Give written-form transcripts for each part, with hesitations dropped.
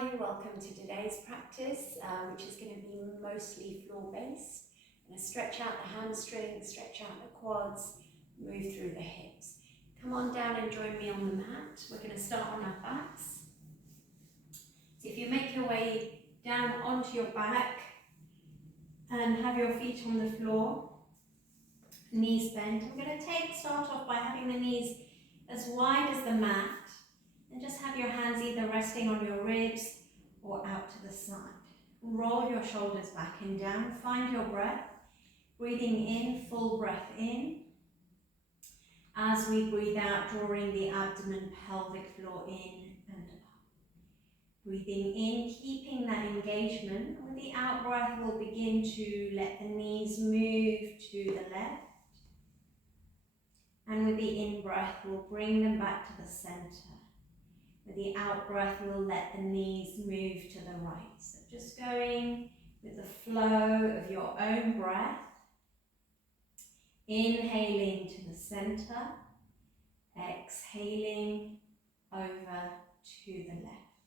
Hi, welcome to today's practice, which is going to be mostly floor-based. I'm going to stretch out the hamstrings, stretch out the quads, move through the hips. Come on down and join me on the mat. We're going to start on our backs. So if you make your way down onto your back and have your feet on the floor, knees bent, I'm going to start off by having the knees as wide as the mat. And just have your hands either resting on your ribs or out to the side. Roll your shoulders back and down. Find your breath. Breathing in, full breath in. As we breathe out, drawing the abdomen, pelvic floor in and up. Breathing in, keeping that engagement. With the out breath, we'll begin to let the knees move to the left. And with the in breath, we'll bring them back to the center. With the out breath, we'll let the knees move to the right. So just going with the flow of your own breath. Inhaling to the center. Exhaling over to the left.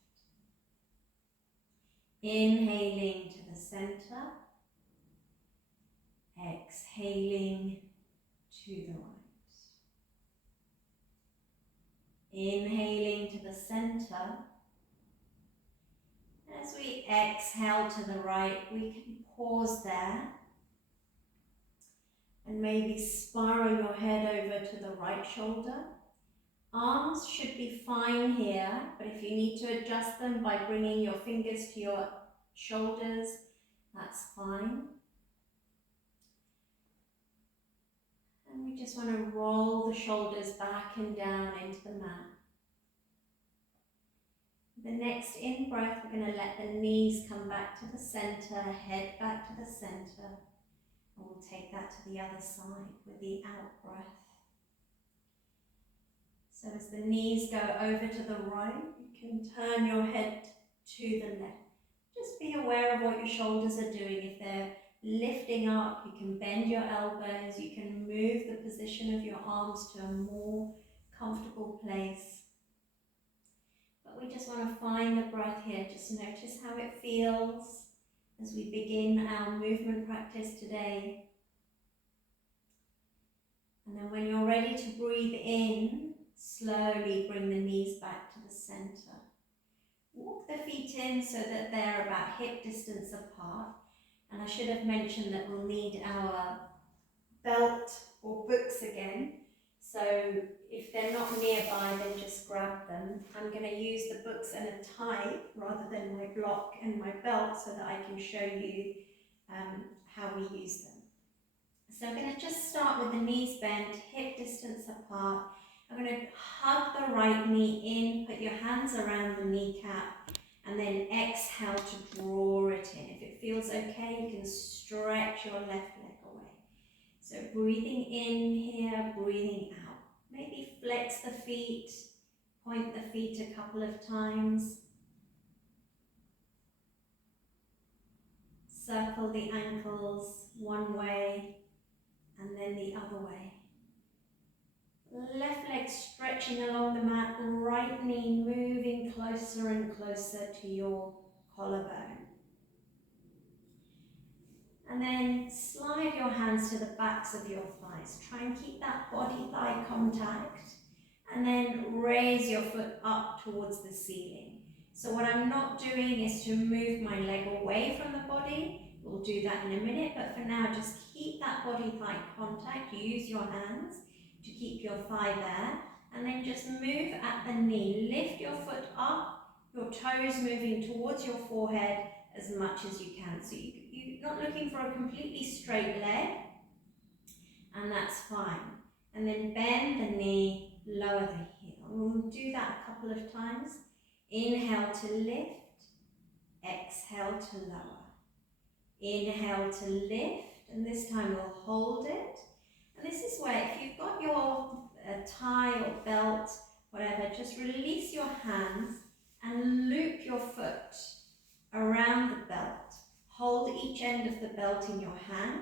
Inhaling to the center. Exhaling to the right. Inhaling to the center. As we exhale to the right, we can pause there and maybe spiral your head over to the right shoulder. Arms should be fine here, but if you need to adjust them by bringing your fingers to your shoulders, that's fine. And we just want to roll the shoulders back and down into the mat. The next in-breath, we're going to let the knees come back to the center, head back to the center. And we'll take that to the other side with the out-breath. So as the knees go over to the right, you can turn your head to the left. Just be aware of what your shoulders are doing. If they're lifting up, you can bend your elbows, you can move the position of your arms to a more comfortable place. But we just want to find the breath here. Just notice how it feels as we begin our movement practice today. And then when you're ready to breathe in, slowly bring the knees back to the center. Walk the feet in so that they're about hip distance apart. And I should have mentioned that we'll need our belt or books again. So if they're not nearby, then just grab them. I'm going to use the books and a tie rather than my block and my belt so that I can show you how we use them. So I'm going to just start with the knees bent, hip distance apart. I'm going to hug the right knee in, put your hands around the kneecap, and then exhale to draw it in. If it feels okay, you can stretch your left leg away. So breathing in here, breathing out. Maybe flex the feet, point the feet a couple of times. Circle the ankles one way and then the other way. Left leg stretching along the mat, right knee moving closer and closer to your collarbone. And then slide your hands to the backs of your thighs. Try and keep that body-thigh contact. And then raise your foot up towards the ceiling. So what I'm not doing is to move my leg away from the body. We'll do that in a minute, but for now, just keep that body-thigh contact. Use your hands to keep your thigh there. And then just move at the knee. Lift your foot up, your toes moving towards your forehead as much as you can. So you're not looking for a completely straight leg, and that's fine. And then bend the knee, lower the heel. We'll do that a couple of times. Inhale to lift, exhale to lower. Inhale to lift, and this time we'll hold it. And this is where, if you've got your tie or belt, whatever, just release your hands and loop your foot around the belt. Hold each end of the belt in your hand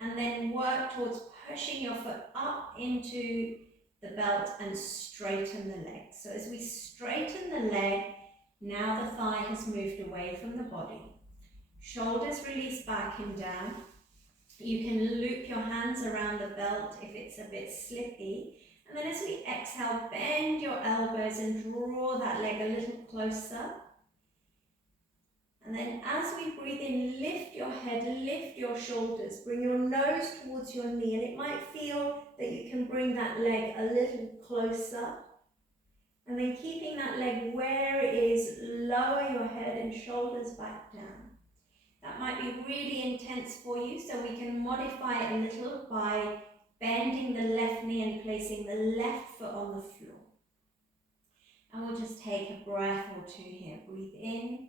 and then work towards pushing your foot up into the belt and straighten the leg. So as we straighten the leg, Now the thigh has moved away from the body. Shoulders release back and down. You can loop your hands around the belt if it's a bit slippy. And then as we exhale, bend your elbows and draw that leg a little closer. And then as we breathe in, lift your head, lift your shoulders, bring your nose towards your knee, and it might feel that you can bring that leg a little closer. And then keeping that leg where it is, lower your head and shoulders back down. That might be really intense for you, so we can modify it a little by bending the left knee and placing the left foot on the floor. And we'll just take a breath or two here. Breathe in,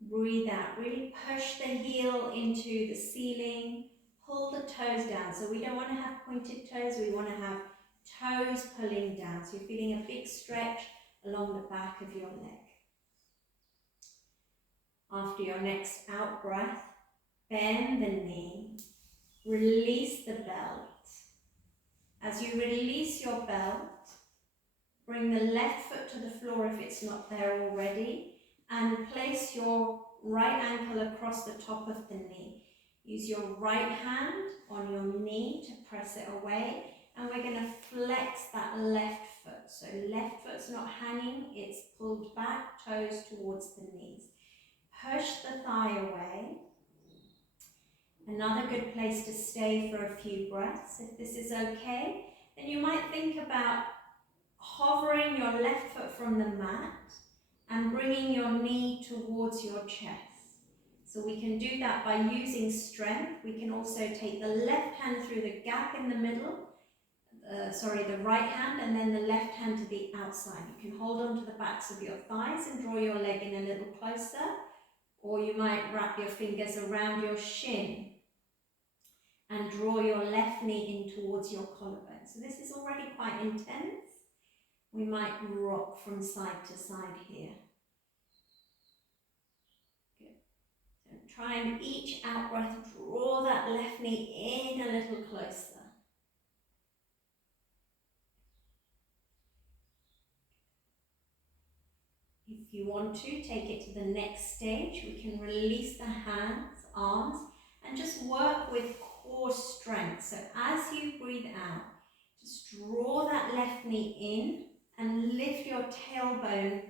breathe out. Really push the heel into the ceiling, pull the toes down. So we don't want to have pointed toes, we want to have toes pulling down. So you're feeling a big stretch along the back of your leg. After your next out breath, bend the knee, release the belt. As you release your belt, bring the left foot to the floor if it's not there already, and place your right ankle across the top of the knee. Use your right hand on your knee to press it away, and we're going to flex that left foot. So left foot's not hanging, it's pulled back, toes towards the knees. Push the thigh away. Another good place to stay for a few breaths. If this is okay, then you might think about hovering your left foot from the mat and bringing your knee towards your chest. So we can do that by using strength. We can also take the left hand through the gap in the middle, the right hand, and then the left hand to the outside. You can hold on to the backs of your thighs and draw your leg in a little closer, or you might wrap your fingers around your shin and draw your left knee in towards your collarbone. So this is already quite intense. We might rock from side to side here. Good. So try and each out breath, draw that left knee in a little closer. If you want to, take it to the next stage. We can release the hands, arms, and just work with core strength. So as you breathe out, just draw that left knee in and lift your tailbone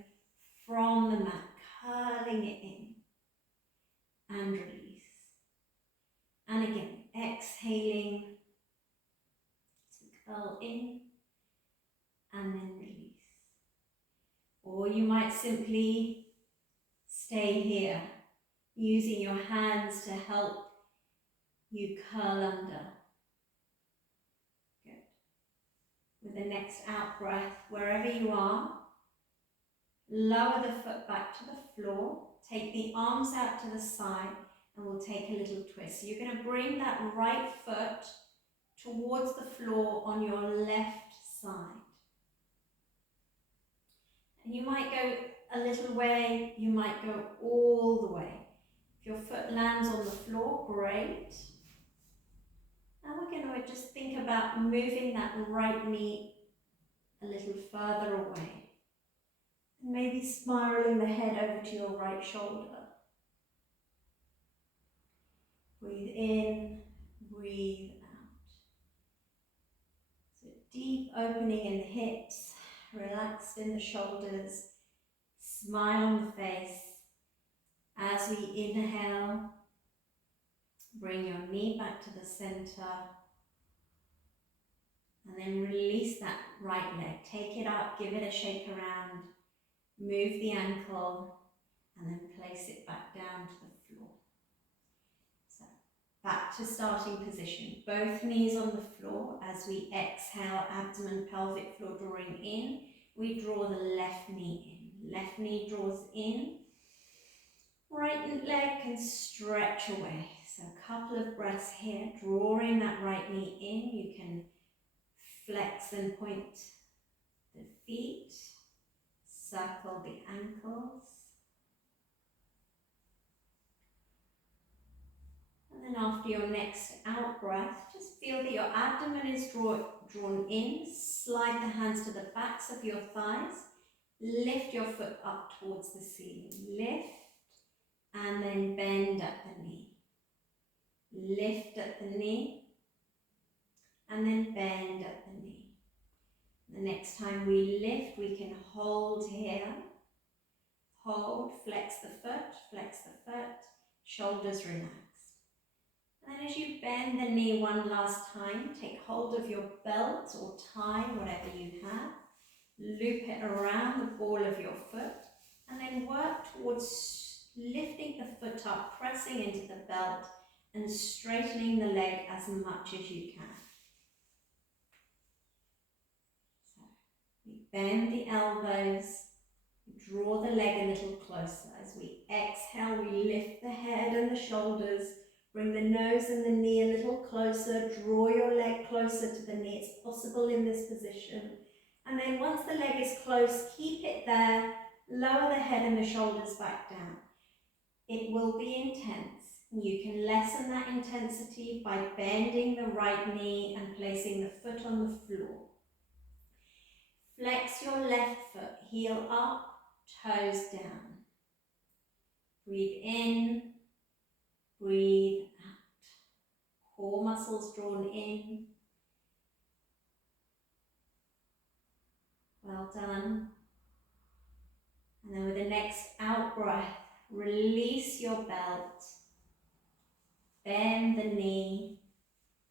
from the mat, curling it in, and release. And again, exhaling to curl in and then release. Or you might simply stay here, using your hands to help you curl under. Good. With the next out breath, wherever you are, lower the foot back to the floor, take the arms out to the side, and we'll take a little twist. So you're going to bring that right foot towards the floor on your left side. And you might go a little way, you might go all the way. If your foot lands on the floor, great. And we're going to just think about moving that right knee a little further away. And maybe spiraling the head over to your right shoulder. Breathe in, breathe out. So deep opening in the hips, relaxed in the shoulders, smile on the face. As we inhale, bring your knee back to the center, and then release that right leg. Take it up, give it a shake around, move the ankle, and then place it back down to the floor. So back to starting position. Both knees on the floor. As we exhale, abdomen, pelvic floor drawing in, we draw the left knee in. Left knee draws in. Right leg can stretch away. So a couple of breaths here, drawing that right knee in. You can flex and point the feet, circle the ankles. And then after your next out breath, just feel that your abdomen is drawn in. Slide the hands to the backs of your thighs. lift your foot up towards the ceiling. Lift and then bend at the knee. Lift at the knee and then bend at the knee. The next time we lift, we can hold here. Hold, flex the foot, shoulders relaxed. And then as you bend the knee one last time, take hold of your belt or tie, whatever you have. Loop it around the ball of your foot and then work towards lifting the foot up, pressing into the belt and straightening the leg as much as you can. So we bend the elbows, draw the leg a little closer. As we exhale, we lift the head and the shoulders, bring the nose and the knee a little closer, draw your leg closer to the knee. It's possible in this position. And then once the leg is close, keep it there, lower the head and the shoulders back down. It will be intense. You can lessen that intensity by bending the right knee and placing the foot on the floor. Flex your left foot, heel up, toes down. Breathe in, breathe out. Core muscles drawn in. Well done. And then with the next out breath, release your belt, bend the knee,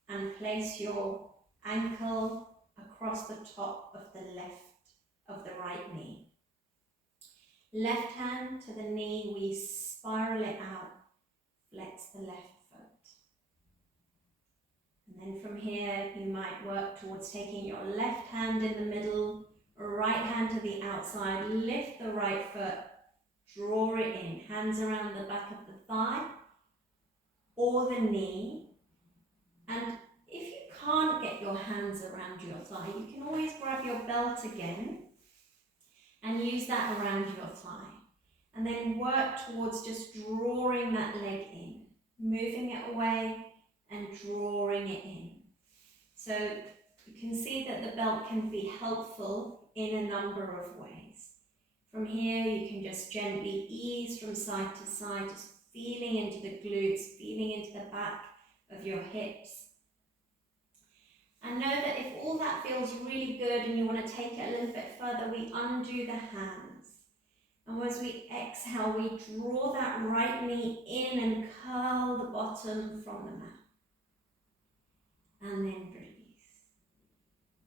and place your ankle across the top of the right knee. Left hand to the knee, we spiral it out, flex the left foot. And then from here, you might work towards taking your left hand in the middle, right hand to the outside, lift the right foot, draw it in, hands around the back of the thigh or the knee. And if you can't get your hands around your thigh, you can always grab your belt again and use that around your thigh. And then work towards just drawing that leg in, moving it away and drawing it in. So you can see that the belt can be helpful in a number of ways. From here, you can just gently ease from side to side, just feeling into the glutes, feeling into the back of your hips. And know that if all that feels really good and you want to take it a little bit further, we undo the hands. And as we exhale, we draw that right knee in and curl the bottom from the mat. And then release.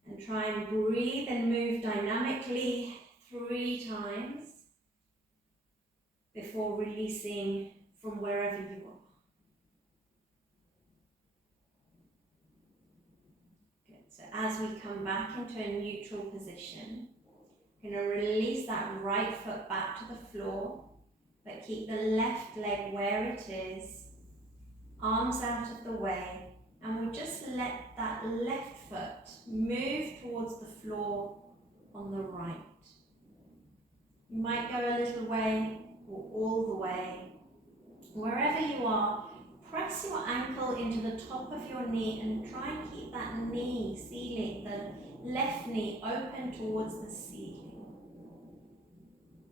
And try and breathe and move dynamically 3 times before releasing from wherever you are. Good. So as we come back into a neutral position, we're going to release that right foot back to the floor, but keep the left leg where it is, arms out of the way, and we'll just let that left foot move towards the floor on the right. You might go a little way or all the way. Wherever you are, press your ankle into the top of your knee and try and keep that knee, the left knee open towards the ceiling.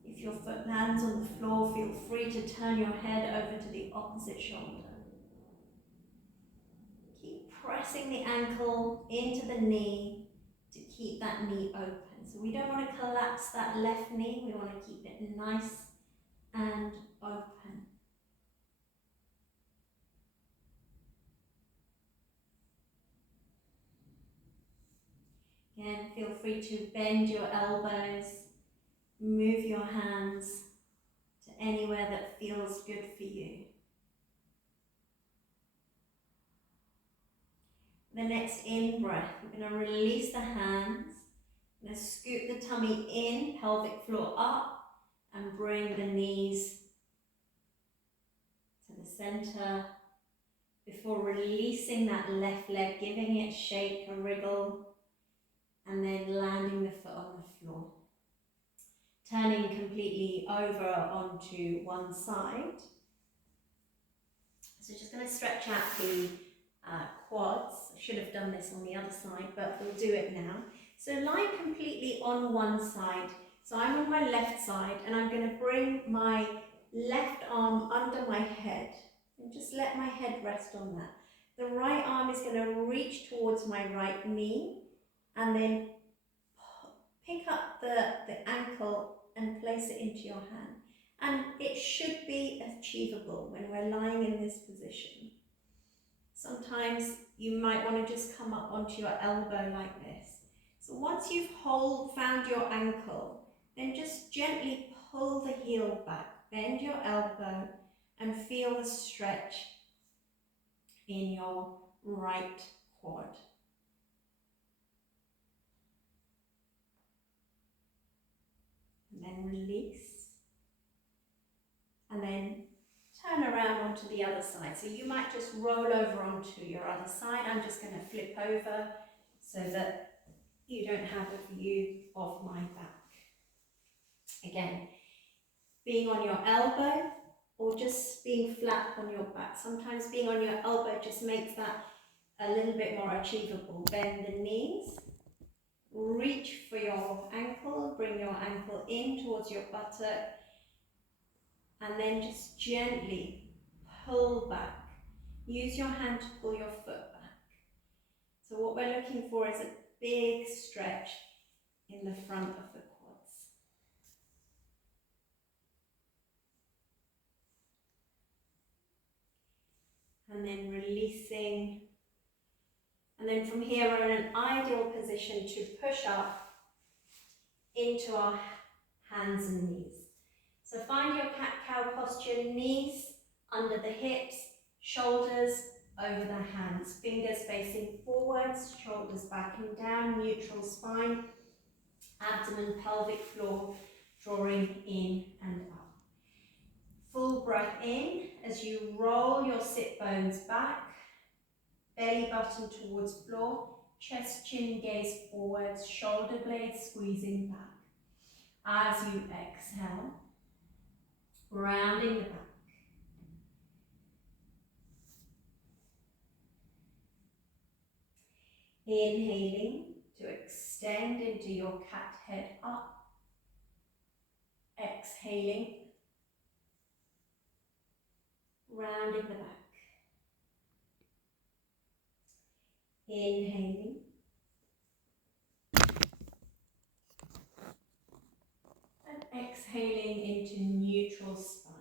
If your foot lands on the floor, feel free to turn your head over to the opposite shoulder. Keep pressing the ankle into the knee to keep that knee open. So we don't want to collapse that left knee, we want to keep it nice and open. Again, feel free to bend your elbows, move your hands to anywhere that feels good for you. The next in-breath, we're going to release the hands. We're going to scoop the tummy in, pelvic floor up, and bring the knees to the center before releasing that left leg, giving it a shake, a wriggle, and then landing the foot on the floor. Turning completely over onto one side. So just going to stretch out the quads. I should have done this on the other side, but we'll do it now. So lie completely on one side. So I'm on my left side and I'm going to bring my left arm under my head and just let my head rest on that. The right arm is going to reach towards my right knee and then pick up the ankle and place it into your hand. And it should be achievable when we're lying in this position. Sometimes you might want to just come up onto your elbow like this. So once you've found your ankle, then just gently pull the heel back, bend your elbow and feel the stretch in your right quad. And then release. And then turn around onto the other side. So you might just roll over onto your other side. I'm just going to flip over so that you don't have a view of my back. Again, being on your elbow or just being flat on your back. Sometimes being on your elbow just makes that a little bit more achievable. Bend the knees, reach for your ankle, bring your ankle in towards your buttock, and then just gently pull back. Use your hand to pull your foot back. So what we're looking for is a big stretch in the front of the quads. And then releasing. And then from here we're in an ideal position to push up into our hands and knees. So find your cat-cow posture, knees under the hips, shoulders over the hands, fingers facing forwards, shoulders back and down, neutral spine, abdomen, pelvic floor, drawing in and up. Full breath in as you roll your sit bones back, belly button towards floor, chest, chin, gaze forwards, shoulder blades squeezing back. As you exhale, rounding the back. Inhaling to extend into your cat head up. Exhaling, rounding the back. Inhaling. And exhaling into neutral spine.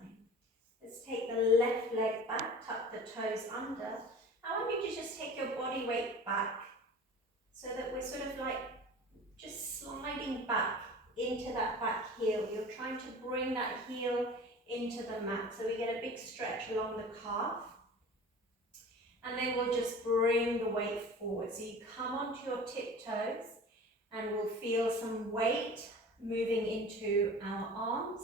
Let's take the left leg back, tuck the toes under. I want you to just take your body weight back so that we're sort of like just sliding back into that back heel. You're trying to bring that heel into the mat so we get a big stretch along the calf. And then we'll just bring the weight forward. So you come onto your tiptoes and we'll feel some weight moving into our arms.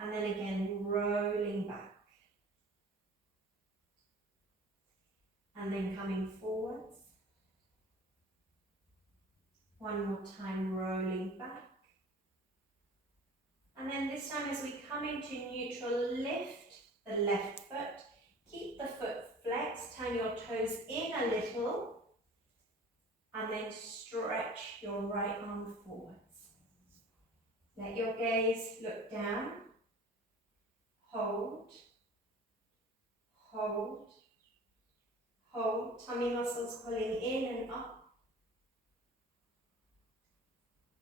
And then again, rolling back. And then coming forwards. One more time, rolling back. And then this time as we come into neutral, lift the left foot. Keep the foot flexed, turn your toes in a little. And then stretch your right arm forwards. Let your gaze look down. Hold. Hold. Hold. Tummy muscles pulling in and up.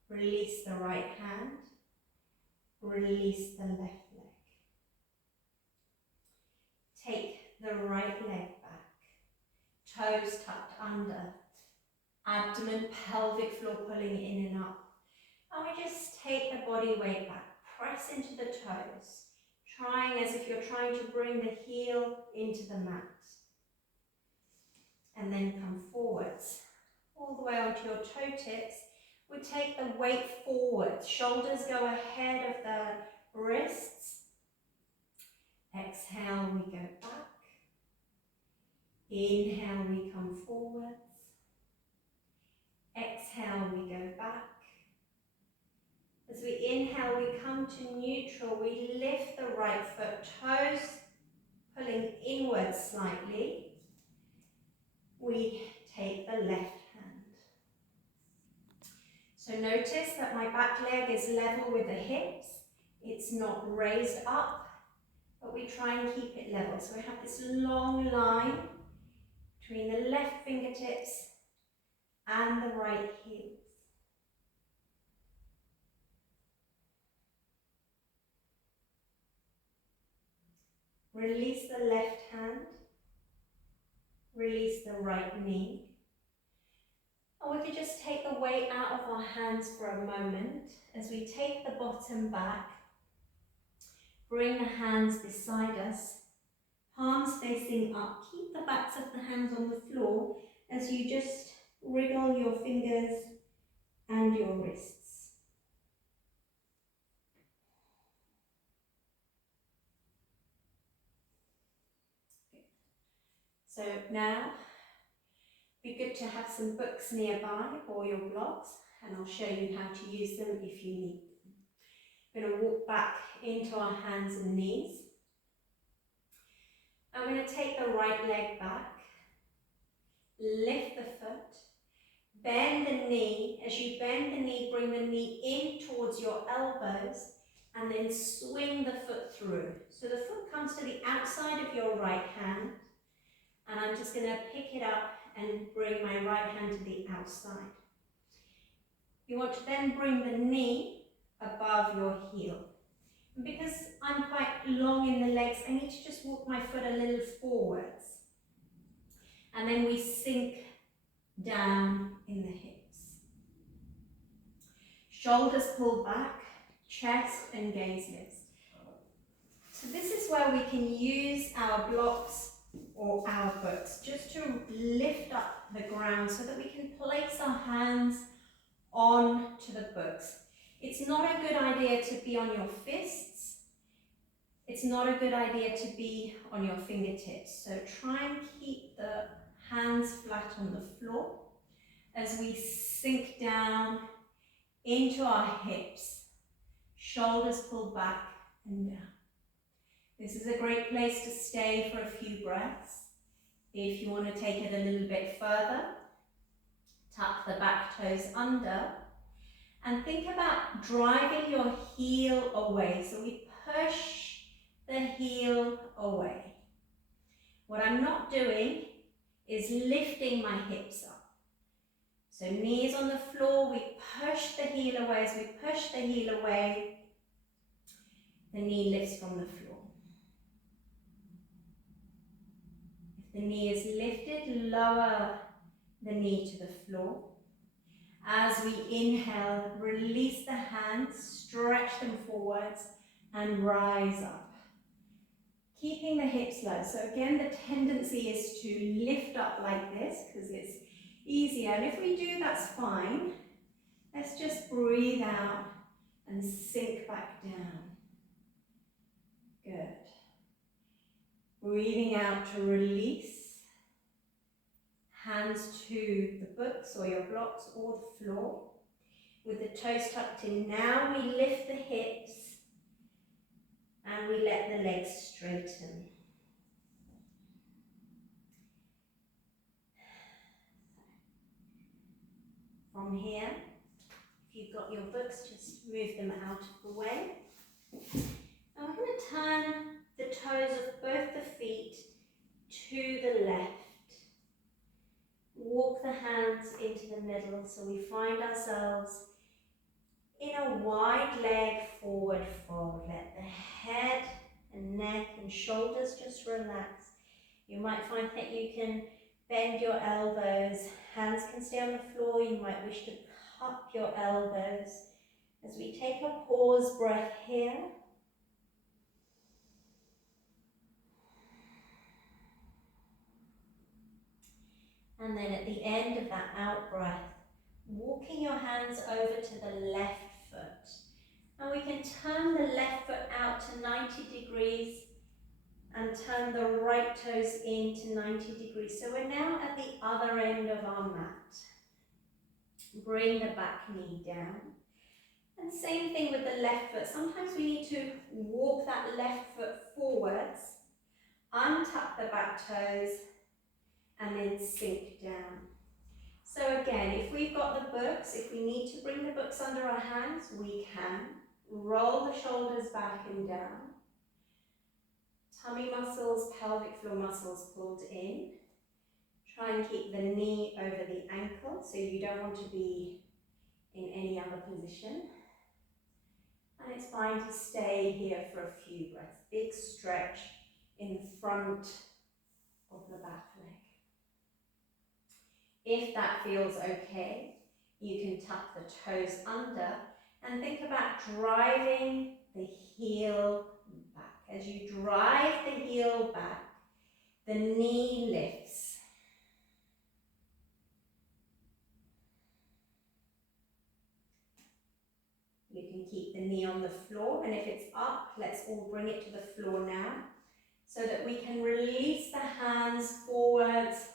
Release the right hand. Release the left leg. Take the right leg back. Toes tucked under. Abdomen, pelvic floor pulling in and up. And we just take the body weight back. Press into the toes. Trying as if you're trying to bring the heel into the mat. And then come forwards. All the way onto your toe tips. We take the weight forward. Shoulders go ahead of the wrists. Exhale, we go back. Inhale, we come forwards. Exhale, we go back. As we inhale, we come to neutral. We lift the right foot, toes pulling inwards slightly. We take the left hand. So notice that my back leg is level with the hips. It's not raised up, but we try and keep it level. So we have this long line between the left fingertips and the right heel. Release the left hand, release the right knee. And we could just take the weight out of our hands for a moment as we take the bottom back. Bring the hands beside us, palms facing up. Keep the backs of the hands on the floor as you just wriggle your fingers and your wrists. So now, it'd be good to have some books nearby or your blocks, and I'll show you how to use them if you need them. We're going to walk back into our hands and knees. I'm going to take the right leg back, lift the foot, bend the knee. As you bend the knee, bring the knee in towards your elbows and then swing the foot through. So the foot comes to the outside of your right hand, and I'm just going to pick it up and bring my right hand to the outside. You want to then bring the knee above your heel. And because I'm quite long in the legs, I need to just walk my foot a little forwards. And then we sink down in the hips. Shoulders pull back, chest and gaze lifts. So this is where we can use our blocks or our books just to lift up the ground so that we can place our hands on to the books. It's not a good idea to be on your fists. It's not a good idea to be on your fingertips. So try and keep the hands flat on the floor as we sink down into our hips. Shoulders pulled back and down. This is a great place to stay for a few breaths. If you want to take it a little bit further, tuck the back toes under and think about driving your heel away. So we push the heel away. What I'm not doing is lifting my hips up. So knees on the floor, we push the heel away. As we push the heel away, the knee lifts from the floor. If the knee is lifted, lower the knee to the floor. As we inhale, release the hands, stretch them forwards and rise up. Keeping the hips low. So again, the tendency is to lift up like this because it's easier. And if we do, that's fine. Let's just breathe out and sink back down. Good. Breathing out to release. Hands to the books or your blocks or the floor. With the toes tucked in. Now we lift the hips and we let the legs straighten. From here, if you've got your books, just move them out of the way. And we're going to turn the toes of both the feet to the left. Walk the hands into the middle so we find ourselves in a wide leg forward fold. Let the head and neck and shoulders just relax. You might find that you can bend your elbows. Hands can stay on the floor. You might wish to cup your elbows. As we take a pause breath here. And then at the end of that out breath, walking your hands over to the left foot. And we can turn the left foot out to 90 degrees and turn the right toes in to 90 degrees. So we're now at the other end of our mat. Bring the back knee down. And same thing with the left foot. Sometimes we need to walk that left foot forwards, untuck the back toes, and then sink down. So again, if we've got the books, if we need to bring the books under our hands, we can. Roll the shoulders back and down. Tummy muscles, pelvic floor muscles pulled in. Try and keep the knee over the ankle, so you don't want to be in any other position. And it's fine to stay here for a few breaths. Big stretch in front of the back leg. If that feels okay, you can tuck the toes under and think about driving the heel back. As you drive the heel back, the knee lifts. You can keep the knee on the floor, and if it's up, let's all bring it to the floor now, so that we can release the hands forwards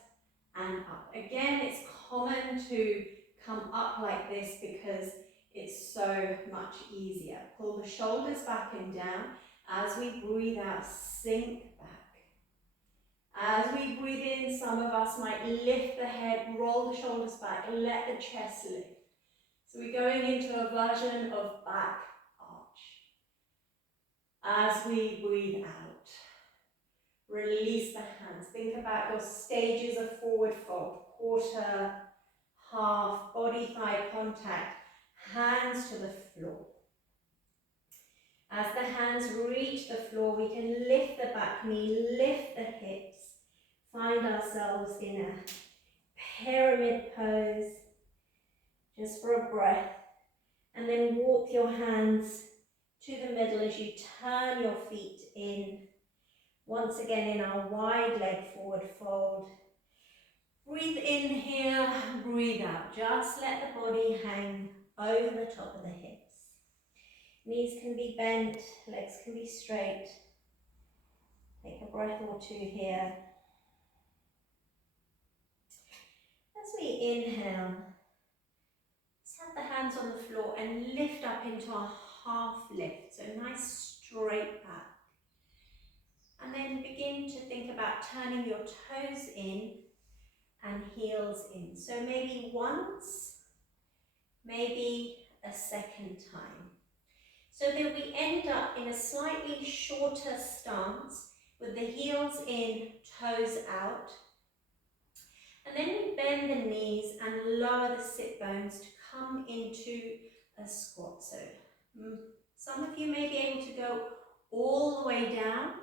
and up. Again, it's common to come up like this because it's so much easier. Pull the shoulders back and down. As we breathe out, sink back. As we breathe in, some of us might lift the head, roll the shoulders back, let the chest lift. So we're going into a version of back arch. As we breathe out, release the hands. Think about your stages of forward fold. Quarter, half, body thigh contact, hands to the floor. As the hands reach the floor, we can lift the back knee, lift the hips, find ourselves in a pyramid pose, just for a breath, and then walk your hands to the middle as you turn your feet in. Once again in our wide leg forward fold. Breathe in here, breathe out. Just let the body hang over the top of the hips. Knees can be bent, legs can be straight. Take a breath or two here. As we inhale, let's have the hands on the floor and lift up into a half lift. So nice straight back. And then begin to think about turning your toes in and heels in. So maybe once, maybe a second time. So that we end up in a slightly shorter stance with the heels in, toes out. And then we bend the knees and lower the sit bones to come into a squat. So some of you may be able to go all the way down.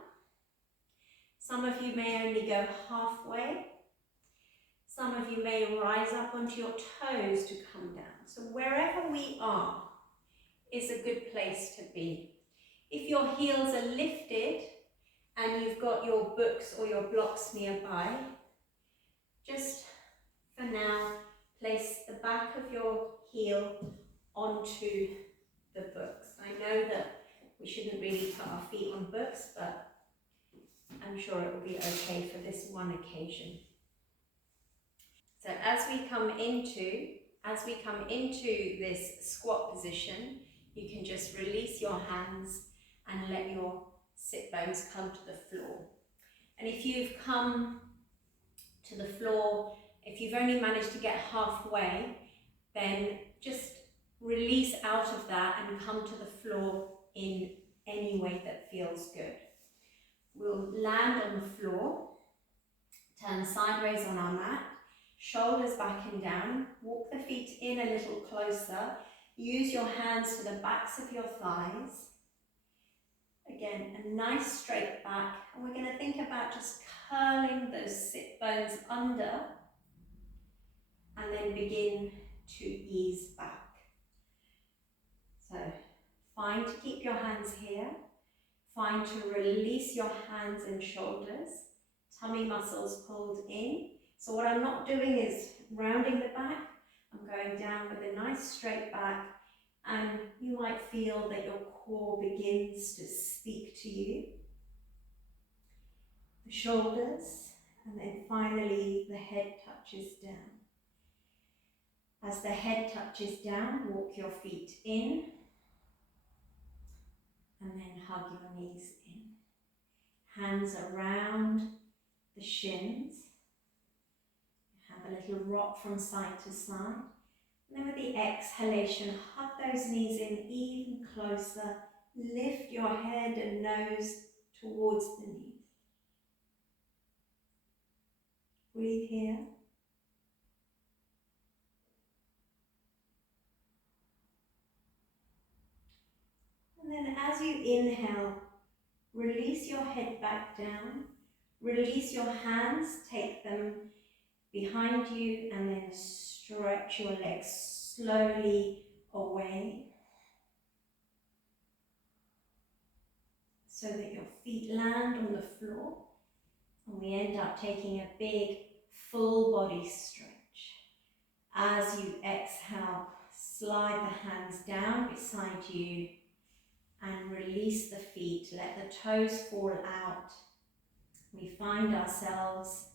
Some of you may only go halfway. Some of you may rise up onto your toes to come down. So wherever we are is a good place to be. If your heels are lifted and you've got your books or your blocks nearby, just for now, place the back of your heel onto the books. I know that we shouldn't really put our feet on books, but I'm sure it will be okay for this one occasion. So as we come into this squat position, you can just release your hands and let your sit bones come to the floor. And if you've come to the floor, if you've only managed to get halfway, then just release out of that and come to the floor in any way that feels good. We'll land on the floor, turn sideways on our mat, shoulders back and down, walk the feet in a little closer, use your hands to the backs of your thighs. Again, a nice straight back, and we're going to think about just curling those sit bones under and then begin to ease back. So, fine to keep your hands here, fine to release your hands and shoulders, tummy muscles pulled in. So what I'm not doing is rounding the back, I'm going down with a nice straight back, and you might feel that your core begins to speak to you. The shoulders, and then finally the head touches down. As the head touches down, walk your feet in, and then hug your knees in. Hands around the shins, a little rock from side to side. And then with the exhalation, hug those knees in even closer. Lift your head and nose towards the knees. Breathe here. And then as you inhale, release your head back down. Release your hands, take them behind you, and then stretch your legs slowly away so that your feet land on the floor. And we end up taking a big full body stretch. As you exhale, slide the hands down beside you and release the feet. Let the toes fall out. We find ourselves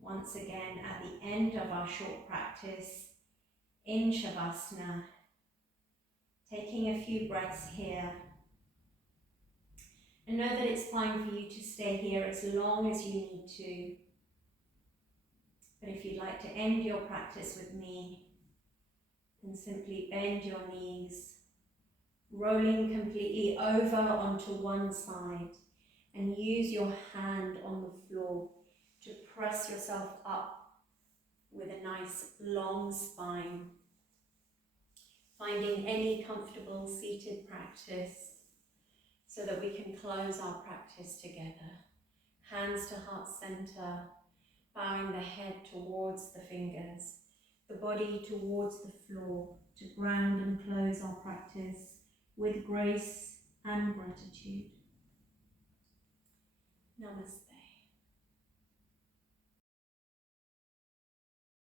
once again at the end of our short practice in Shavasana, taking a few breaths here. And know that it's fine for you to stay here as long as you need to. But if you'd like to end your practice with me, then simply bend your knees, rolling completely over onto one side, and use your hand on the floor to press yourself up with a nice long spine. Finding any comfortable seated practice so that we can close our practice together. Hands to heart center, bowing the head towards the fingers, the body towards the floor, to ground and close our practice with grace and gratitude. Namaste.